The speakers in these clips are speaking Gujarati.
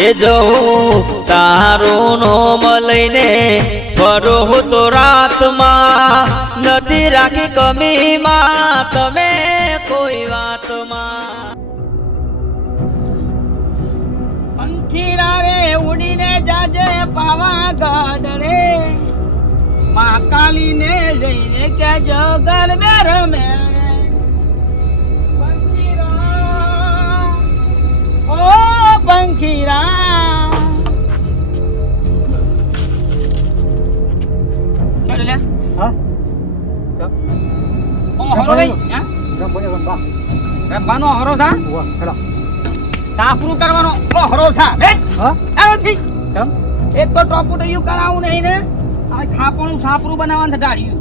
એ જવું તારું નોમ લઈને ફરો તો રાતમાં નથી રાખી કમીમાં તમે કોઈ વાતમાં પંખીડા રે ઉડીને જાજે પાવાગઢ રે મહાકાલીને જઈને કે જગર મે રમે પંખીડા ઓ પંખીડા ચાલ લે હા ઓ હરો ભાઈ હા રમવાનો હરો સા સાફરું કરવાનો ઓ હરો સા બે હા આવો થી કેમ એક તો ટોપું યુ કરાવું નહીં ને આ ખાપણું સાફરું બનાવવાનું છે ગાડીયું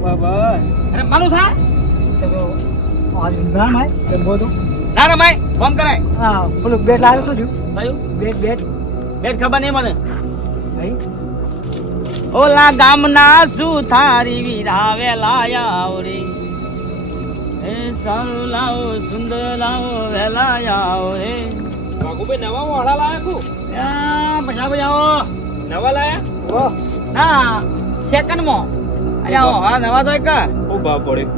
બરાબર અરે માનું સા તો આ ના માય કેમ બોલો ના રમાય ફોન કરાય હા પેલું બેટ લાવ્યો તો છું કયું બેટ બેટ ખબર નહીં મને ભાઈ ઓલા ગામના સુથારી વીરાવે લાયા રે એ સારું લાવો સુંદર લાવો વેલાયા રે વાઘુભાઈ નવા વાળા લાયા કુ પૈસા આવો નવા લાયા ઓ ના સેકન્ડ માં અરે આવો હા નવા તો એક ખૂબ ભાવ પડ્યો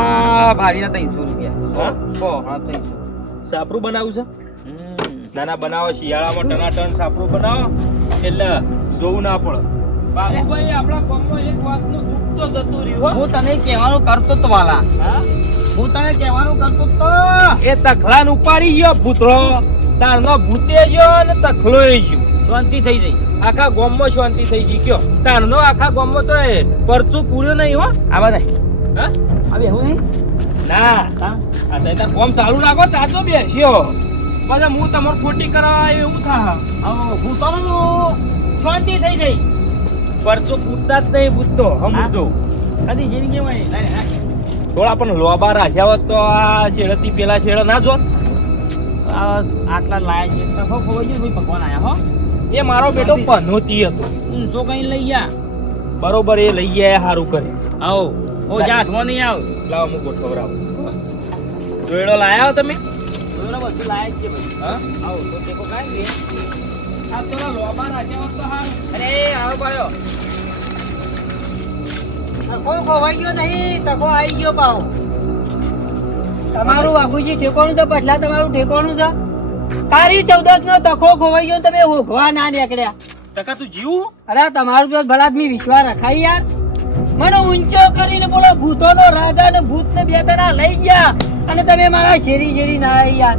આ ભારીના 300 રૂપિયા હા? 100 હા 300 સાપરું બનાવું છે નાના બનાવો શિયાળામાં ટનાટન સાપરું બનાવો એટલે જોવું ના પડે બાબુભાઈ આપણા ગામમાં એક વાતનું દુઃખ તો જતું રહ્યું હો. હું તને કહેવાનું કરતો તો વાલા હા? હું તને કહેવાનું કરતો તો એ તખલાન ઉપાડી ગયો ભૂતળો તારનો ભૂતે ગયો અને તખલોય ગયો શાંતિ થઈ જઈ આખા ગામમાં શાંતિ થઈ ગઈ કયો તારનો આખા ગામમાં તો એ પરચું પૂર્યો નહીં હો આ બધા હા? હવે એવું નહીં ના આ તો તાર કોમ ચાલુ રાખો ચાચો બેસ્યો પછી હું તમારું ખોટી કરાવ એવું થા આવો હું તો શાંતિ થઈ જઈ પરચો પૂછતા જ નહીં પૂછતો સમજો કદી જિંદગીમાં નહીં થોડા પણ લોબા રાખ્યા હોત તો આ શેડથી પેલા શેડ ના જોત આટલા લાયા છે તફો ખોવાઈ ગયો ભાઈ ભગવાન આયા હો એ મારો બેટો પનોતી હતો 300 કઈ લઈ ગયા બરોબર એ લઈ ગયા સારું કરે આવો ઓ જા હાથમાં નહીં આવ લાવો હું ગોઠવરાવું જોયડો લાયા હો તમે જોડો બધું લાયા જ છે ભાઈ હા આવો તો દેખો કાઈ ને આ થોડા લોબા રાખ્યા હોત તો હારું. અરે આવો પાયો તકો ખોવાઈ ગયો નહીં તકો આવી ગયો પાવ તમારું વાઘુજી ઠેકોણું છે પછલા તમારું ઠેકોણું છે તારી 14 નો તકો ખોવાઈ ગયો તમે હોઘવા ના નીકળ્યા ટકા તું જીવું અરે તમારું તો ભલાદમી વિશ્વાસ રખાય યાર મને ઊંચો કરીને બોલો ભૂતોનો રાજા ને ભૂત ને બે તના લઈ ગયા અને તમે મારા શેરી શેરી ના આવી યાર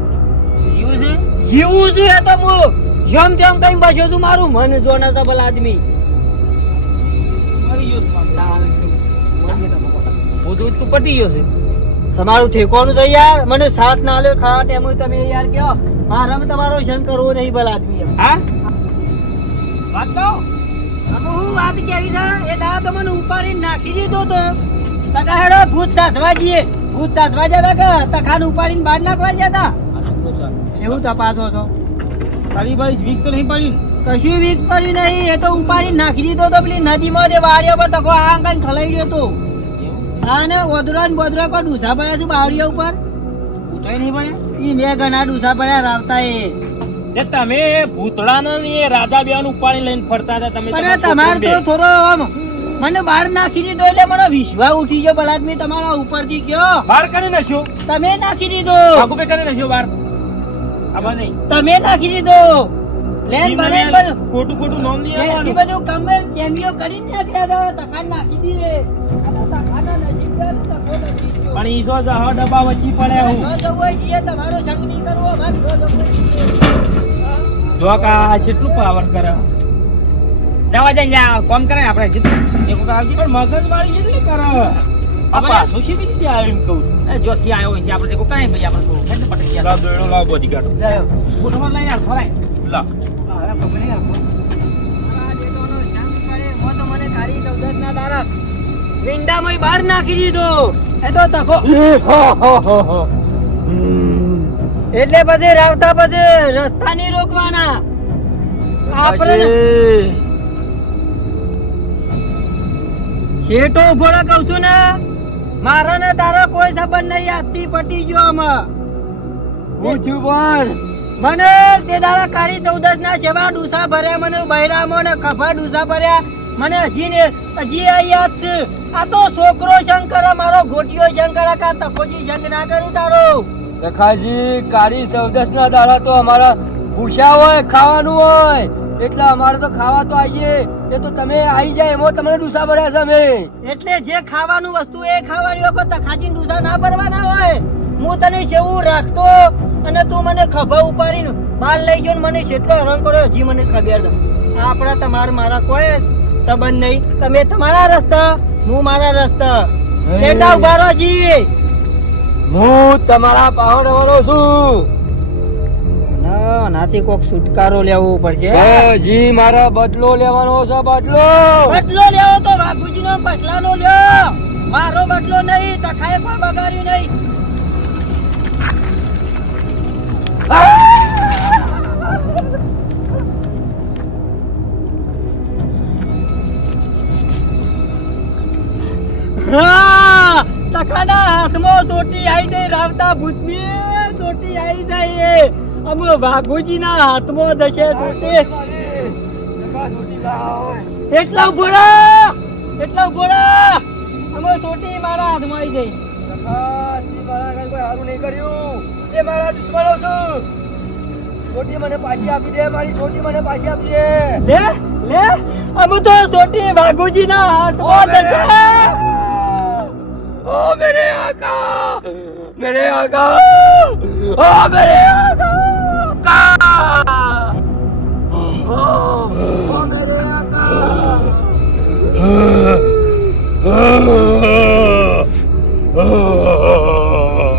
જીવું છે જીવું છું એ તો હું જેમ તેમ કઈ બસ્યો છું મારું મન જો ન તો ભલાદમી મરી ગયો બધું તું પટી ગયો છે તમારું ઠેકોણું છે યાર મને સાથ ના લ્યો ખાટ એમ તમે યાર કયો મારા તમારો શંક કરવો નહીં ભલાદમી હા વાત તો હવે હું વાત કેવી છે એ દાડા તો મને ઉપાડીને નાખી દીધો તો તકા હેડો ભૂત સાધવા જઈએ ભૂત સાધવા જતા કે તખાને ઉપાડીને બહાર નાખવા જતા એવું તપાસો છો તારી ભાઈ વીક તો નહીં પડી કશું વીક પડી નહીં એ તો ઉપાડીને નાખી દીધો તો પેલી નદીમાં જે વાડિયા પર તકો આ અંકન ખલાઈ ગયો તો હા ને ઓદરા ને બોદરા કોઈ ડૂસા પડ્યા છે બાવડિયા ઉપર ઉઠાઈ નહીં પડ્યા ઈ મેં ઘણા ડૂસા પડ્યા રાવતા એ તમે ભૂતળાને ને એ રાજા બેન ઉપાડી લઈને ફરતા હતા તમે પણ તમારે તો થોડો આમ મને બહાર નાખી દીધો એટલે મને વિશ્વાસ ઉઠી ગયો ભલાદમી તમારા ઉપરથી ગયો બહાર કરી નાખ્યો તમે નાખી દીધો બાબુભાઈ કરી નાખ્યો બહાર આમાં નહીં તમે નાખી દીધો પ્લેન બને બધું ખોટું ખોટું નામ નહીં એટલી આવવાનું. બધું કમે કેમિયો કરીને નાખ્યા હતા તખાન નાખી દીધે અને તખાના નજીક ગયા તો તખો નજીક ગયો. પણ ઈ જો જહા ડબ્બા વચ્ચે પડ્યા હું જો જવું હોય છીએ તમારો સંગ નહીં કરવો અમારે જો જવું હોય છીએ. જો કા કેટલું પાવર કરે જવા દે જા કોમ કરે આપણે જીત એક વખત આવજે પણ મગજ વાળી કેટલી કરે આ પાછો શી રીતે આવ્યો એમ કહું છું. એ જો થી આવ્યો હોય આપણે દેખો કાંઈ ભાઈ આપણે તો ખેત પટકી ગયા લાવ દોયડો લાવ બધી કાઢો જાય ફોટોમાં લઈને આવ ખોલાય લાવ અરે ખબર નહીં આપો આ જેટોનો શંખ કરે મો તો મને તારી 14 ના તારા વિંડામાં બહાર નાખી દીધો એ તો તકો એટલે પછી રાવતા પછી રસ્તા નહીં રોકવાના આપણે શેઠો ઉભો રહે કહું છું ને મારા ને તારા કોઈ સંબંધ નહીં આપતી પટી ગયો આમાં હું છું પણ મને તે દાડા કાળી ચૌદસ ના સેવા ડૂસા ભર્યા, મને બૈરામો ને ખભા ડૂસા ભર્યા, મને હજી આ યાદ છે. આ તો છોકરો શંકર, મારો ગોટીયો શંકર, કા તકોજી શંક ના કરું તારો. લખાજી કાળી ચૌદસ ના દાડા તો અમારા ભૂસા હોય, ખાવાનું હોય, એટલે અમારે તો ખાવા તો આવીએ. એ તો તમે આવી જાય એમાં તમને ડૂસા ભર્યા છે અમે. એટલે જે ખાવાનું વસ્તુ એ ખાવાની હોય, કોઈ તખાજી ડૂસા ના ભરવાના હોય. હું તને સેવું રાખતો અને તું મને ખભા ઉપાડીને બહાર લઈ ગયો ને મને કેટલો હેરાન કર્યો, હજી મને ખબર છે. આપણા તમારા મારા કોઈ સંબંધ નહીં. તમે તમારા રસ્તા, હું મારા રસ્તા. શેઠા ઉભા રહો જી. હું તમારા પાહો રહેવાનો છું. નાથી કોક છુટકારો લેવો પડશે. જી મારા બદલો લેવાનો છે. બદલો બદલો લેવો તો બાપુજી નો બદલાનો લ્યો, મારો બદલો નહીં. તખાએ કોઈ બગાડ્યું નહીં. હા, તખાના હાથમાં સોટી આવી જાય. રાવતા ભૂતની સોટી આવી જાય. અમે વાઘુજીના હાથમાં જશે સોટી. એટલા ઉભો રહો, એટલા ઉભો રહો. અમે સોટી મારા હાથમાં આવી જાય. કોઈ હારું નહીં કર્યું. એ મારા દુશ્મનો છું. છોટી મને પાછી આપી દે. મારી છોટી મને પાછી આપી દે. લે લે, અમે તો સોટી વાઘુજીના હાથમાં જશે. ओ मेरे आका, मेरे आका, ओ मेरे आका, ओ मेरे आका,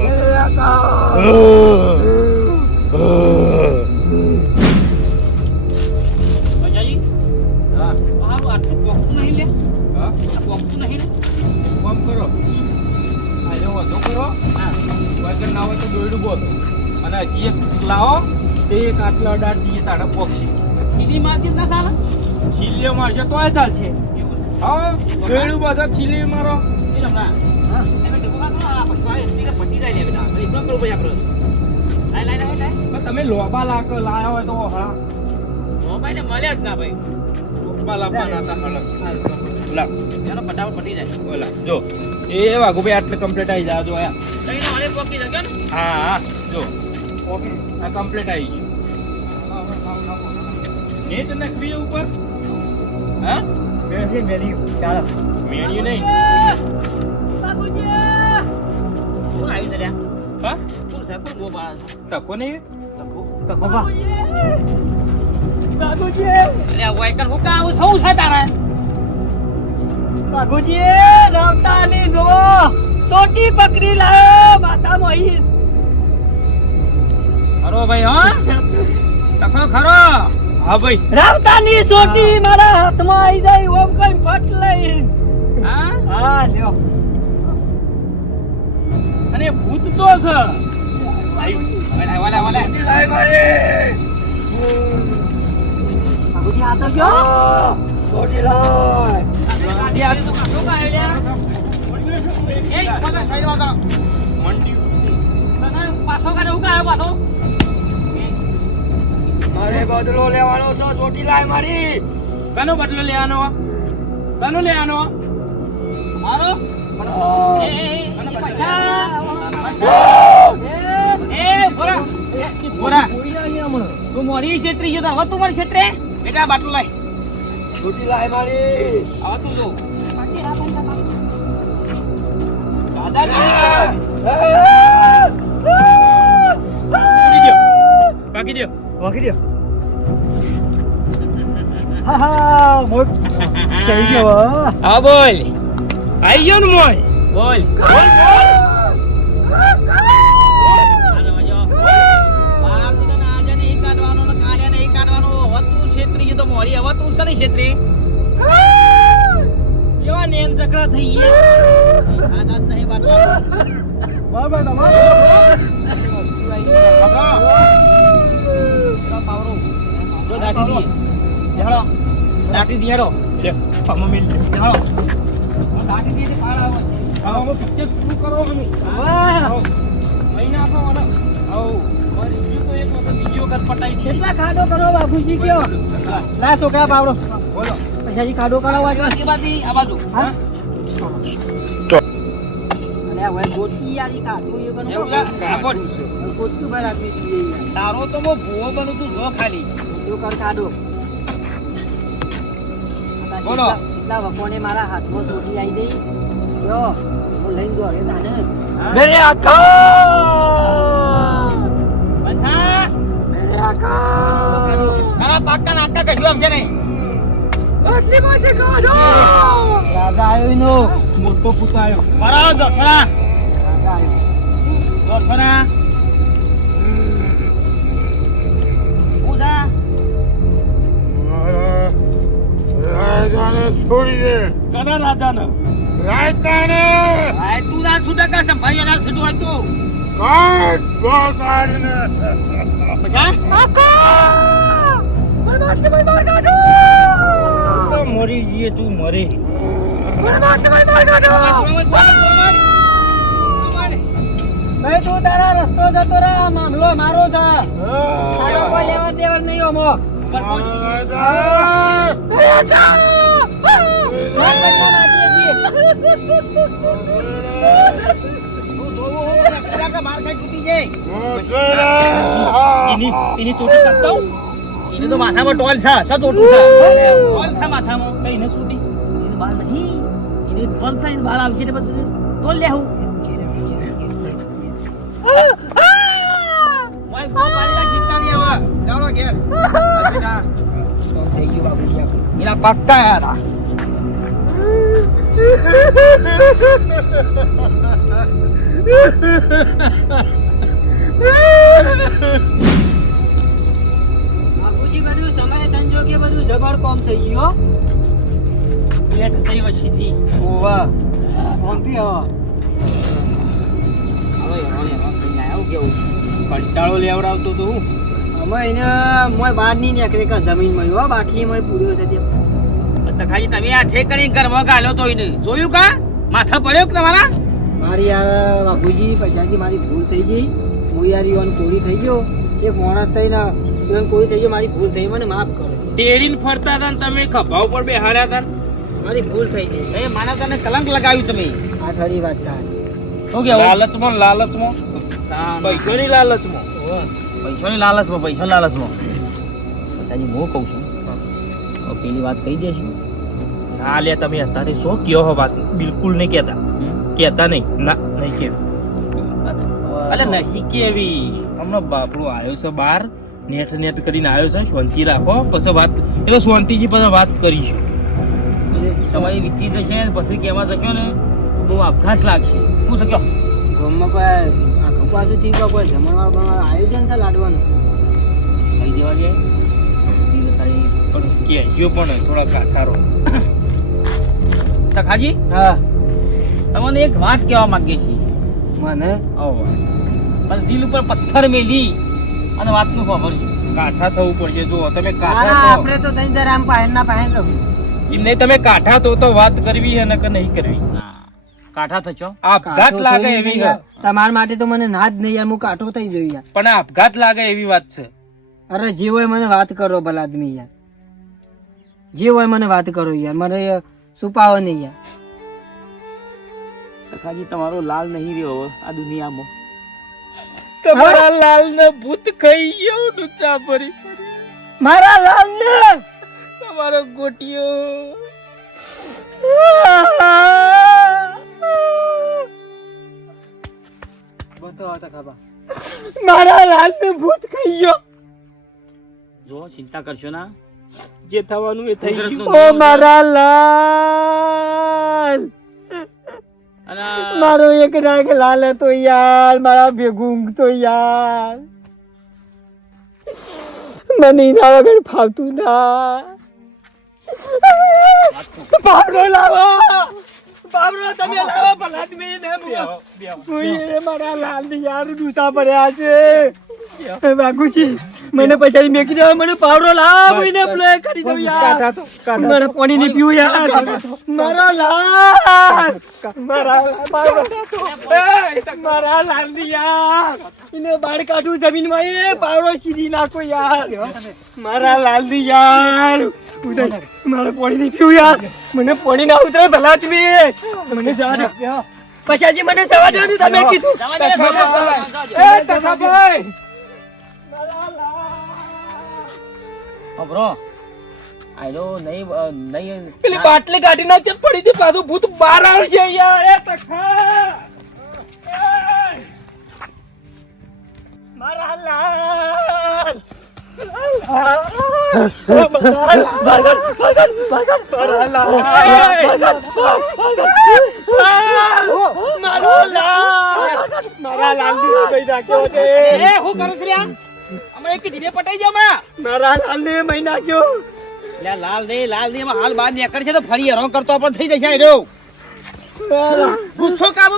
मेरे आका. અજાજી હા આટલું બોક્સ નહીં લે. હા બોક્સ નહીં ને કામ કરો. આજે વધુ કરો. હા વગર ના હોય તો દોયડું બોલો અને હજી એક લાવો તે એક આટલા દાટ દીએ તાડા પોક્ષી ચીલી મારતી ના ચાલે. ચીલીઓ મારશે તો એ ચાલશે. હા દોયડું બધો ચીલી મારો એ રમણા. હા એને ડબકા તો આ પછી સ્ટીકર પટી જાય લે બેટા. તો એકદમ કરો ભાઈ આપણે લાઈ હોય તમે લોબા લાયા હોય તો હા લોબા ને મળે જ ના ભાઈ. લોબા લાવવાના હતા હળક લાવ એનો ફટાફટ પટી જાય. ઓલા જો એ વાઘુભાઈ આટલે કમ્પ્લીટ આવી જાય. જો આયા તઈને મને પોકી જગ્યા ને. હા હા જો ઓકે આ કમ્પ્લીટ આવી ગયું. નેટ નાખવી ઉપર. હા મેલી ચાલો મેળ્યું નહીં. બાપુજી કોણ આવી તર્યા? હા કોણ છે? કોણ ગોબા તકો નહીં? તકો બાપુજી અરે આ વાયકર હું કા આવું થવું છે તારા? બાપુજી રાવતાની જો સોટી પકડી લાયો માતા મોહી. ખરો ભાઈ હા તકો ખરો. હા ભાઈ રાવતાની સોટી મારા હાથમાં આવી જાય. ઓમ કઈ ફટ લઈ. હા હા લ્યો. અને ભૂત ચો છે. વાલા બાપુજી આ તો ગયો. છોટી લાય. મારે બદલો લેવાનો છે. છોટી લાય મારી. કનો બદલો લેવાનો? કનો લેવાનો? મારો તું મોરી છેતરી ગયો. હવે તું મારી છેતરે બેટા. બાટલો લાય. છોટી લાય મારી. હવે તું જો બાકી દો. વાકી દો. હા હા મોટ થઈ ગયો. હા બોલ. આઈ ગયો ને મોય. બોલ બોલ બોલ. હવે તું કરે છેતરી કેવા નેમ ચકરા થઈ ગયા. આદત નહીં બાટલો. બાબા તમારો પાવરો જો દાટી દી દેખાડો. દાટી દી હેડો લે પમ મિલ દેખાડો. દાટી દી પાડ આવે. હવે પિક્ચર શું કરો અમે? વાહ મહિના આપો મને. આવ મરી ગયું તો એક વખત બીજી વખત પટાઈ દઈએ. કેટલા ખાડો કરો બાપુજી કયો લા છોકરા પાવડો બોલો. પછી ખાડો કરાવવા જો આ બાજુ. હા અરે હવે ગોટી યારી કાઢું એ કનું એવું લા- આ બોલ. ગોટી પર રાખી દીધી યાર તારો તો બહુ ભૂવો બનો તું જો ખાલી. એવું કર કાઢો બોલો. એટલા વકોને મારા હાથમાં ચોટી આવી ગઈ જો હું લઈને દોડે તાને મેરે આકા બંધા. મેરે આકા તારા પાક્કા નાકા કશું આવશે નહીં. આટલી માછે કાઢો રાજા આવ્યો નો મોટો પુતો આવ્યો. મારા દોસરા. રાજા આવ્યો દોસરા. ઉધા. રાજાને છોડી દે કના રાજાને? રાયતાને ભાઈ તું ના છૂટા કર સંભાળી ના છૂટું હોય તો. કાઢ ગોળ કાઢીને પછી? તો મરી જઈએ તું મરે. ભાઈ તું તારા રસ્તો જતો રહે આ મામલો મારો છે તારો કોઈ લેવડ દેવડ નહીં હોમો એની ચોટી કાપતા હું. એને તો માથામાં ટોલ છે શું ચોટું છે ટોલ છે માથામાં કઈ ને છૂટી એને બાલ નહીં એને ટોલ છે એને બાલ આવશે એટલે પછી ટોલ લેવું મોય ગો પાડી જીતતા નહીં હવે ચાલો ઘેર બેટા તો થઈ ગયું બાબુજી આપણે એના પક્કા હતા બાપુજી બધું સમય સંજોગે બધું જબર કોમ થઈ ગયો લેટ થઈ વસીથી ઓવા કોમથી હવે કંટાળો લેવડાવતો તો હું અમે એને મોય બહાર નહીં નીકળે કે જમીનમાં હો બાટલી મોય પૂર્યો છે તે તખાજી તમે આ છે કરી ઘરમાં ગાલ્યો તો એને જોયું કા માથા પડ્યો કે તમારા મારી યાર બાપુજી પૈસાજી મારી ભૂલ થઈ ગઈ હું યાર ઈવન કોળી થઈ ગયો એક માણસ થઈને ઈવન કોળી થઈ ગયો મારી ભૂલ થઈ મને માફ કરો ટેડીને ફરતા હતા ને તમે ખભા ઉપર બેહાડ્યા હતા ને. મારી ભૂલ થઈ ગઈ એ માનવતાને કલંક લગાવ્યું તમે આ ખરી વાત સારી તો કે લાલચમાં લાલચમાં પૈસોની લાલચમાં પૈસાની લાલચમાં પૈસાની હું કહું છું હવે પેલી વાત કહી દેશું હા લે તમે અત્યારે શું કયો હો વાત બિલકુલ નહીં કહેતા નહીં ના નહીં કેવી અલે નહીં કેવી હમણાં બાપડો આવ્યો છે બહાર નેટ કરીને આવ્યો છે શાંતિ રાખો પછી વાત એટલે શાંતિથી પછી વાત કરીશું સમય વીતી જશે ને પછી કહેવા શક્યો ને તો બહુ આપઘાત લાગશે શું શક્યો ગામમાં કોઈ આખું પાછું થઈ ગયો કોઈ જમણવાર બમણવાર આયોજન છે લાડવાનું કહી દેવા દે પણ કહેજો પણ થોડા કાઠારો તખાજી હા તમને એક વાત કહેવા માંગીએ છીએ મને મને દિલ ઉપર પથ્થર મેલી અને વાતનું ખબરજો કાઠા થવું પડશે જો તમે ના, કાઠા ના, થો આપણે તો તઈ જરા આમ પાહેન ના પાહેન રહું એમ નહીં તમે કાઠા તો વાત કરવી હે ને કે નહીં કરવી કાઠા થશો આપઘાત કાઠો લાગે થઈ એવી ગયો. તમારા માટે તો મને ના જ નહીં યાર હું કાઠો થઈ ગયો યાર પણ આપઘાત લાગે એવી વાત છે અરે જે હોય મને વાત કરો ભલા આદમી યાર જે હોય મને વાત કરો યાર મને છુપાવો નહીં યાર તખાજી તમારો લાલ નહીં રહ્યો હવે આ દુનિયામાં તમારા લાલ ને ભૂત ખાઈ ગયો ડૂચા ભરી મારા લાલ ને તમારો ગોટિયો મારા લાલ ને ભૂત ખાઈ ગયો જો ચિંતા કરશો ના જે થવાનું એ થઈ કુદરતનો ગયું ઓ મારા લાલ અને મારો એક નાક લાલ હતો યાર મારા ભેગું ઊંઘતો યાર મને એના વગર ફાવતું ના બાબરો લાવો બાબરો તમે લાવો ભલા આદમી ને મારા લાલ યાર ડૂસા ભર્યા છે બાગુજી મને પૈસા મેકી દો મને પાવડો લાવ એને પ્લે કરી દો યાર મને પાણી નહીં પીવું યાર મારા લાલ મારા લાલ યાર એને બાળ કાઢું જમીનમાં એ પાવડો ચીરી નાખો યાર મારા લાલ યાર મારે પાણી નહીં પીવું યાર મને પાણી ના ઉતરે ભલા તમે મને જવા દો પછાજી મને જવા દો તમે કીધું તખાભાઈ બ્રો આયરો નહીં પેલી બાટલી કાઢી નાખી પડી હતી પાછું ભૂત બહાર આવશે યાર એ તખા મારા લાલ હાલ બાર નીકળ છે તો ફરી હેરાન કરતો પણ થઈ જશે રહ્યો ગુસ્સો કામ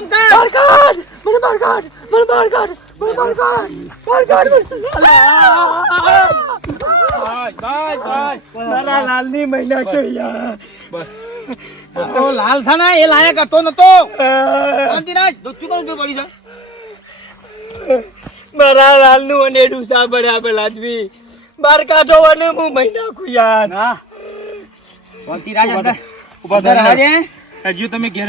મારા લાલ ની મહિના કે યાર લાલ થા ને એ લાયક હતો નતો પડી જાય મારા લાલ નું અને ડુસા બરાબર આદમી બાર કાઢો અને હું મહિના કુ યાર હજુ તમે ઘેર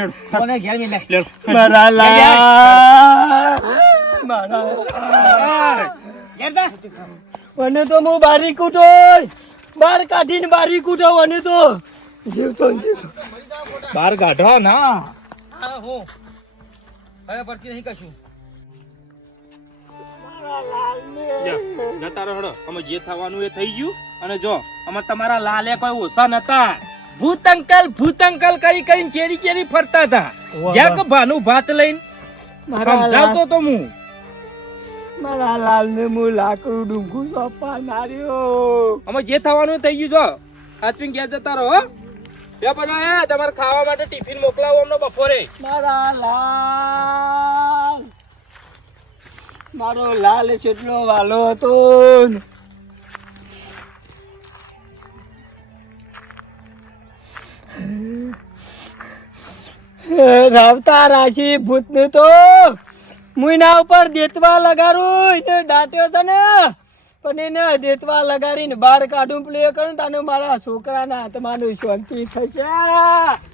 મારા લાલ મને તો હું બારી કૂટો બાર કાઢીને બારી કૂટો મને તો જીવતો બાર કાઢો ના હું હવે પરથી નહીં કશું મારા લાલ જતા રહો અમે જે થવાનું એ થઈ ગયું અને જો અમે તમારા લાલે કોઈ ઓછા નતા ભૂત અંકલ કરી કરીને ચેરી ફરતા હતા જ્યાં કે ભાનું ભાત લઈને સમજાવતો તો હું મારા લાલ ને હું લાકડું ડુંગું સોપા નાર્યો અમે જે થવાનું થઈ ગયું જો હાથવીને ઘેર જતા રહો બે બધા તમારે ખાવા માટે ટિફિન મોકલાવો અમને બપોરે મારા લાલ મારો લાલ કેટલો વાલો હતો રાવતા રાશી ભૂત ને તો મુઈના ઉપર દેતવા લગાડું એને દાટ્યો છે ને પણ એને દેતવા લગાડીને બહાર કાઢું પ્લે કરું તને મારા છોકરાના હાથમાં શાંતિ થશે